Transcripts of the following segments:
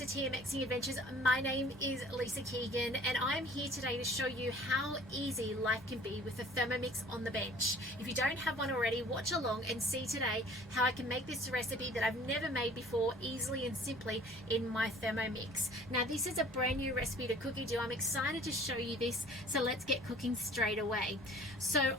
to TMXing Adventures. My name is Lisa Keegan and I'm here today to show you how easy life can be with a Thermomix on the bench. If you don't have one already, watch along and see today how I can make this recipe that I've never made before easily and simply in my Thermomix. Now this is a brand new recipe to cookie do. I'm excited to show you this, so let's get cooking straight away. So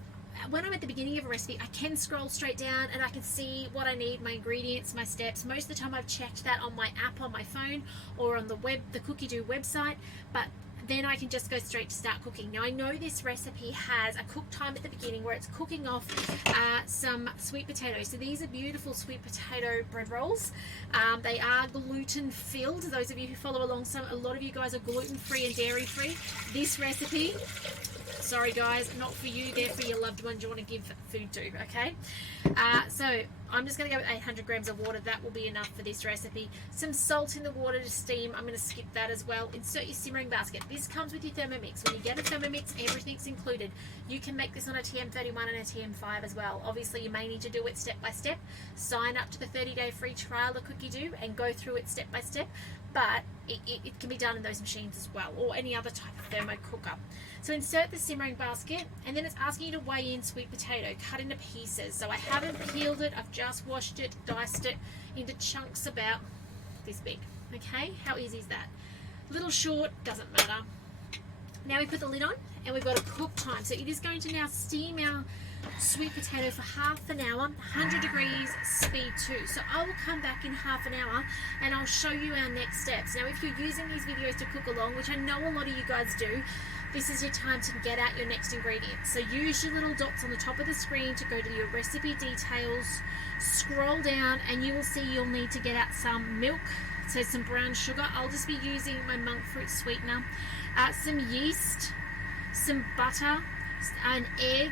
when I'm at the beginning of a recipe, I can scroll straight down and I can see what I need, my ingredients, my steps. Most of the time I've checked that on my app on my phone or on the Cookie Do website, but then I can just go straight to start cooking. Now I know this recipe has a cook time at the beginning where it's cooking off some sweet potatoes. So these are beautiful sweet potato bread rolls. They are gluten filled. Those of you who follow along, a lot of you guys are gluten free and dairy free. This recipe, sorry guys, not for you, they're for your loved ones you want to give food to, okay? So I'm just going to go with 800 grams of water. That will be enough for this recipe. Some salt in the water to steam. I'm going to skip that as well. Insert your simmering basket. This comes with your Thermomix. When you get a Thermomix, everything's included. You can make this on a TM31 and a TM5 as well. Obviously, you may need to do it step by step. Sign up to the 30-day free trial of Cookie Do and go through it step by step. But it can be done in those machines as well, or any other type of thermo cooker. So insert the simmering basket, and then it's asking you to weigh in sweet potato, cut into pieces. So I haven't peeled it, I've just washed it, diced it into chunks about this big. Okay, how easy is that? Little short, doesn't matter. Now we put the lid on, and we've got a cook time. So it is going to now steam our sweet potato for half an hour, 100 degrees, speed 2. So I will come back in half an hour and I'll show you our next steps. Now if you're using these videos to cook along, which I know a lot of you guys do, this is your time to get out your next ingredients. So use your little dots on the top of the screen to go to your recipe details, scroll down, and you will see you'll need to get out some milk, so some brown sugar. I'll just be using my monk fruit sweetener, some yeast, some butter, an egg,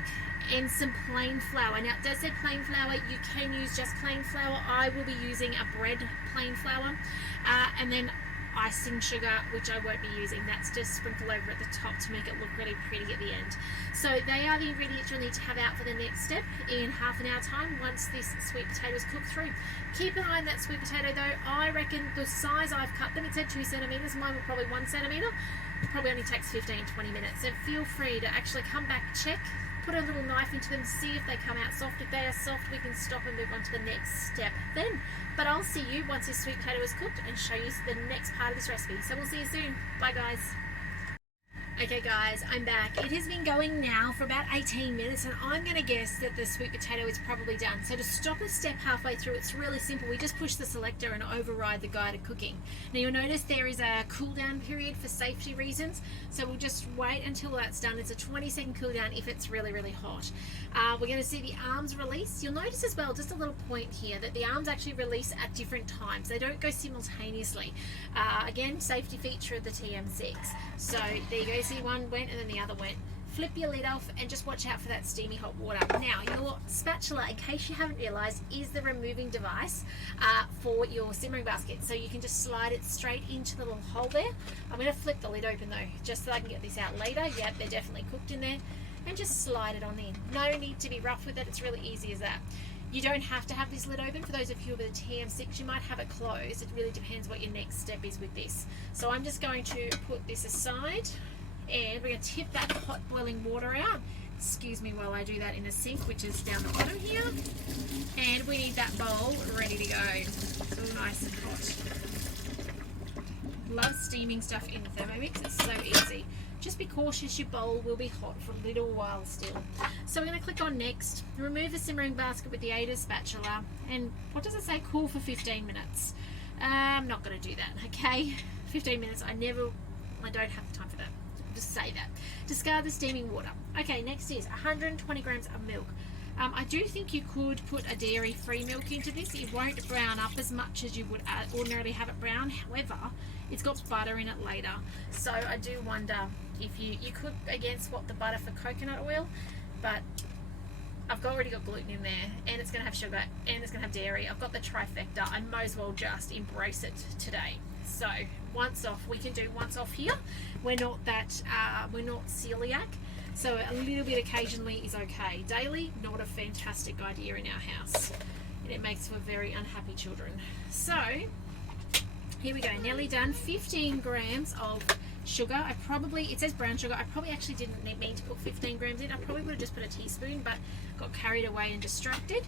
and some plain flour. Now it does say plain flour, you can use just plain flour. I will be using a bread plain flour, and then icing sugar, which I won't be using. That's just sprinkled over at the top to make it look really pretty at the end. So they are the ingredients you'll need to have out for the next step in half an hour time once this sweet potato is cooked through. Keep an eye on that sweet potato though. I reckon the size I've cut them, it said 2 centimeters, mine were probably 1 centimeter. It probably only takes 15-20 minutes. So feel free to actually come back, check, put a little knife into them, see if they come out soft. If they are soft, we can stop and move on to the next step then. But I'll see you once this sweet potato is cooked and show you the next part of this recipe. So we'll see you soon. Bye guys. Okay guys, I'm back. It has been going now for about 18 minutes and I'm going to guess that the sweet potato is probably done. So to stop a step halfway through, it's really simple. We just push the selector and override the guided cooking. Now you'll notice there is a cool down period for safety reasons. So we'll just wait until that's done. It's a 20-second cool down if it's really, really hot. We're going to see the arms release. You'll notice as well, just a little point here, that the arms actually release at different times. They don't go simultaneously. Again, safety feature of the TM6. So there you go. See, one went and then the other went. Flip your lid off and just watch out for that steamy hot water. Now your spatula, in case you haven't realized, is the removing device for your simmering basket. So you can just slide it straight into the little hole there. I'm going to flip the lid open though, just so I can get this out later. Yep, they're definitely cooked in there. And just slide it on in. No need to be rough with it. It's really easy as that. You don't have to have this lid open. For those of you with a TM6, you might have it closed. It really depends what your next step is with this. So I'm just going to put this aside and we're going to tip that hot boiling water out. Excuse me while I do that in the sink, which is down the bottom here. And we need that bowl ready to go. It's all nice and hot. Love steaming stuff in the Thermomix. It's so easy. Just be cautious, your bowl will be hot for a little while still. So we're going to click on next, remove the simmering basket with the aid of spatula, and what does it say? Cool for 15 minutes. I'm not going to do that, okay? 15 minutes, I don't have the time for that. Just say that. Discard the steaming water. Okay, next is 120 grams of milk. I do think you could put a dairy-free milk into this. It won't brown up as much as you would ordinarily have it brown. However, it's got butter in it later. So I do wonder if you could, again, swap the butter for coconut oil, but I've already got gluten in there, and it's going to have sugar, and it's going to have dairy. I've got the trifecta. I might as well just embrace it today. So once off, we can do once off here. We're not celiac, so a little bit occasionally is okay. Daily, not a fantastic idea in our house, and it makes for very unhappy children. So Here we go, nearly done. 15 grams of sugar. It says brown sugar. I probably actually didn't mean to put 15 grams in. I probably would have just put a teaspoon, but got carried away and distracted.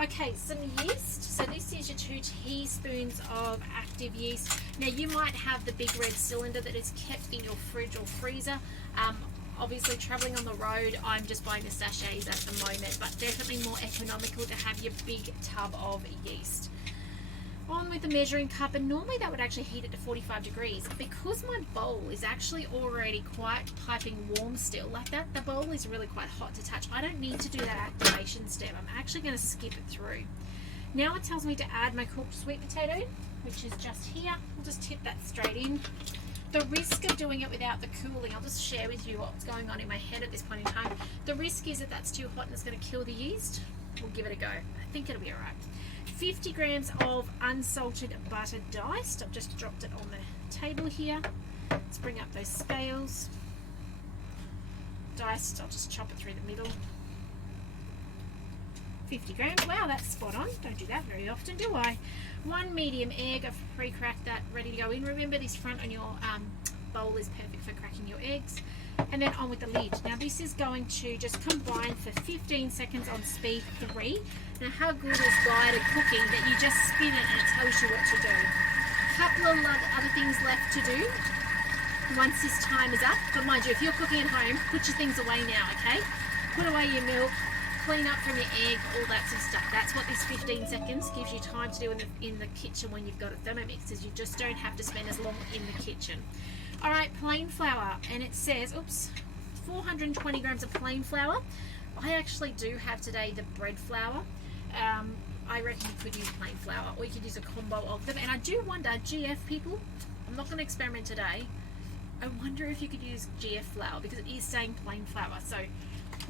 Okay, some yeast. So this is your 2 teaspoons of active yeast. Now you might have the big red cylinder that is kept in your fridge or freezer. Obviously traveling on the road, I'm just buying the sachets at the moment, but definitely more economical to have your big tub of yeast. On with the measuring cup, and normally that would actually heat it to 45 degrees. Because my bowl is actually already quite piping warm still, like that, the bowl is really quite hot to touch. I don't need to do that activation step. I'm actually going to skip it through. Now it tells me to add my cooked sweet potato, which is just here. I'll just tip that straight in. The risk of doing it without the cooling, I'll just share with you what's going on in my head at this point in time. The risk is that that's too hot and it's going to kill the yeast. We'll give it a go. I think it'll be alright. 50 grams of unsalted butter diced. I've just dropped it on the table here. Let's bring up those scales. Diced, I'll just chop it through the middle. 50 grams. Wow, that's spot on. Don't do that very often, do I? 1 medium egg. I've pre-cracked that, ready to go in. Remember, this front on your bowl is perfect for cracking your eggs. And then on with the lid. Now this is going to just combine for 15 seconds on speed 3. Now how good is guided cooking that you just spin it and it tells you what to do. A couple of other things left to do once this time is up. But mind you, if you're cooking at home, put your things away now, okay? Put away your milk, clean up from your egg, all that sort of stuff. That's what this 15 seconds gives you time to do in the kitchen when you've got a Thermomix, is you just don't have to spend as long in the kitchen. Alright, plain flour, and it says, 420 grams of plain flour. I actually do have today the bread flour. I reckon you could use plain flour, or you could use a combo of them. And I do wonder, GF people, I'm not going to experiment today. I wonder if you could use GF flour, because it is saying plain flour. So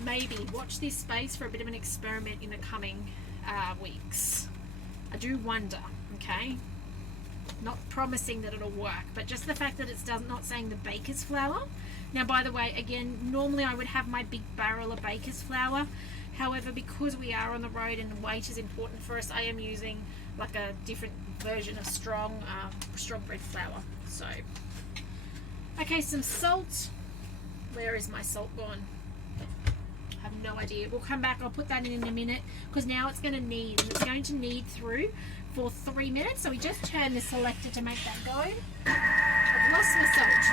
maybe watch this space for a bit of an experiment in the coming weeks. I do wonder, okay? Not promising that it'll work, but just the fact that it's not saying the baker's flour. Now, by the way, again, normally I would have my big barrel of baker's flour. However, because we are on the road and weight is important for us, I am using like a different version of strong bread flour. So, okay, some salt. Where is my salt gone? I have no idea. We'll come back. I'll put that in a minute, because now it's going to knead, and it's going to knead through for 3 minutes. So we just turn the selector to make that go. I've lost my salt.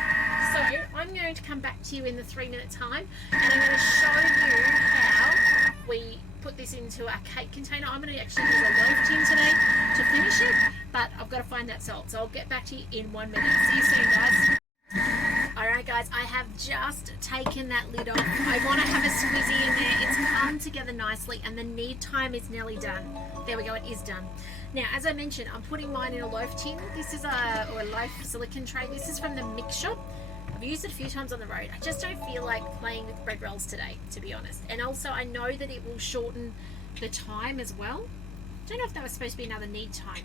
So I'm going to come back to you in the 3-minute time, and I'm going to show you how we put this into a cake container. I'm going to actually use a loaf tin today to finish it, but I've got to find that salt. So I'll get back to you in 1 minute. See you soon, guys. Alright guys, I have just taken that lid off. I want to have a squizzy in there. It's come together nicely, and the knead time is nearly done. There we go, it is done. Now, as I mentioned, I'm putting mine in a loaf tin. This is a loaf silicone tray. This is from the Mix Shop. I've used it a few times on the road. I just don't feel like playing with bread rolls today, to be honest. And also, I know that it will shorten the time as well. Don't know if that was supposed to be another knead time.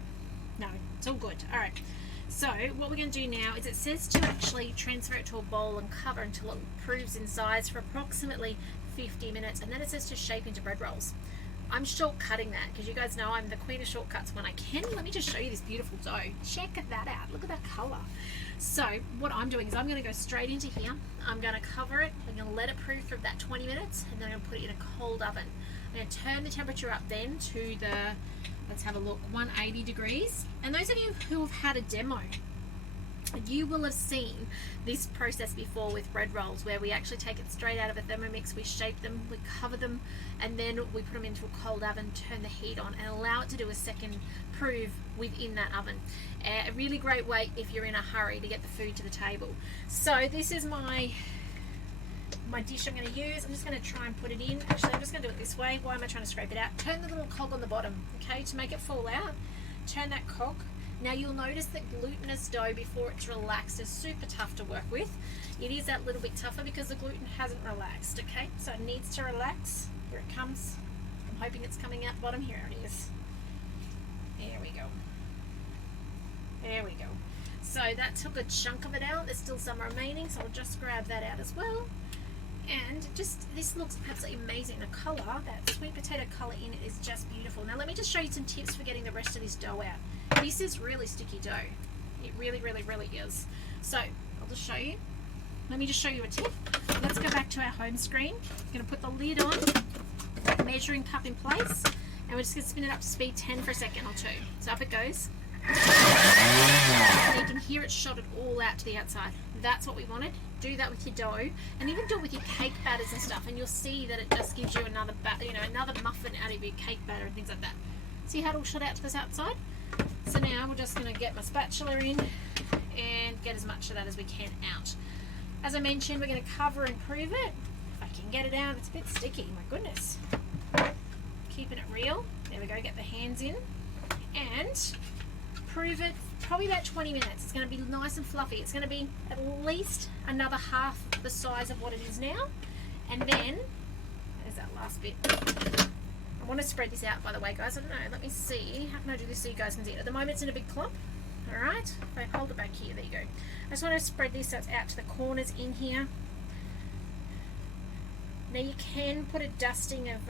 No, it's all good. Alright. So what we're going to do now is, it says to actually transfer it to a bowl and cover until it improves in size for approximately 50 minutes, and then it says to shape into bread rolls. I'm shortcutting that because you guys know I'm the queen of shortcuts when I can. Let me just show you this beautiful dough. Check that out. Look at that color. So what I'm doing is I'm going to go straight into here. I'm going to cover it. I'm going to let it proof for that 20 minutes, and then I'm going to put it in a cold oven. I'm going to turn the temperature up then to the, let's have a look, 180 degrees. And those of you who have had a demo, you will have seen this process before with bread rolls, where we actually take it straight out of a Thermomix, we shape them, we cover them, and then we put them into a cold oven, turn the heat on, and allow it to do a second prove within that oven. A really great way if you're in a hurry to get the food to the table. So this is my dish I'm going to use. I'm just going to try and put it in. Actually, I'm just going to do it this way. Why am I trying to scrape it out? Turn the little cog on the bottom, okay, to make it fall out. Turn that cog. Now you'll notice that glutinous dough before it's relaxed is super tough to work with. It is that little bit tougher because the gluten hasn't relaxed, okay? So it needs to relax. Here it comes. I'm hoping it's coming out the bottom. Here it is. There we go. There we go. So that took a chunk of it out. There's still some remaining, so I'll just grab that out as well. And just, this looks absolutely amazing. The colour, that sweet potato colour in it is just beautiful. Now let me just show you some tips for getting the rest of this dough out. This is really sticky dough. It really, really, really is. So I'll just show you. Let me just show you a tip. Let's go back to our home screen. I'm going to put the lid on, measuring cup in place, and we're just going to spin it up to speed 10 for a second or two. So up it goes. And you can hear it shot it all out to the outside. That's what we wanted. Do that with your dough, and even do it with your cake batters and stuff, and you'll see that it just gives you another another muffin out of your cake batter and things like that. See how it all shot out to this outside? So now we're just going to get my spatula in and get as much of that as we can out. As I mentioned, we're going to cover and prove it. If I can get it out, it's a bit sticky, my goodness. Keeping it real. There we go, get the hands in. And prove it probably about 20 minutes. It's going to be nice and fluffy. It's going to be at least another half the size of what it is now. And then, there's that last bit. I want to spread this out, by the way, guys. I don't know. Let me see. How can I do this so you guys can see it? At the moment, it's in a big clump. Alright. If I hold it back here, there you go. I just want to spread this so it's out to the corners in here. Now, you can put a dusting of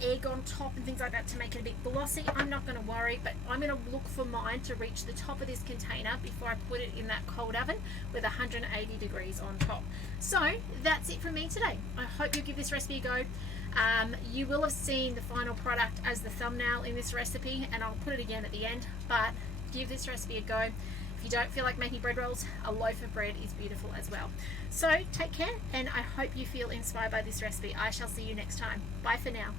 egg on top and things like that to make it a bit glossy. I'm not going to worry, but I'm going to look for mine to reach the top of this container before I put it in that cold oven with 180 degrees on top. So that's it from me today. I hope you give this recipe a go. You will have seen the final product as the thumbnail in this recipe, and I'll put it again at the end, but give this recipe a go. If you don't feel like making bread rolls, a loaf of bread is beautiful as well. So take care, and I hope you feel inspired by this recipe. I shall see you next time. Bye for now.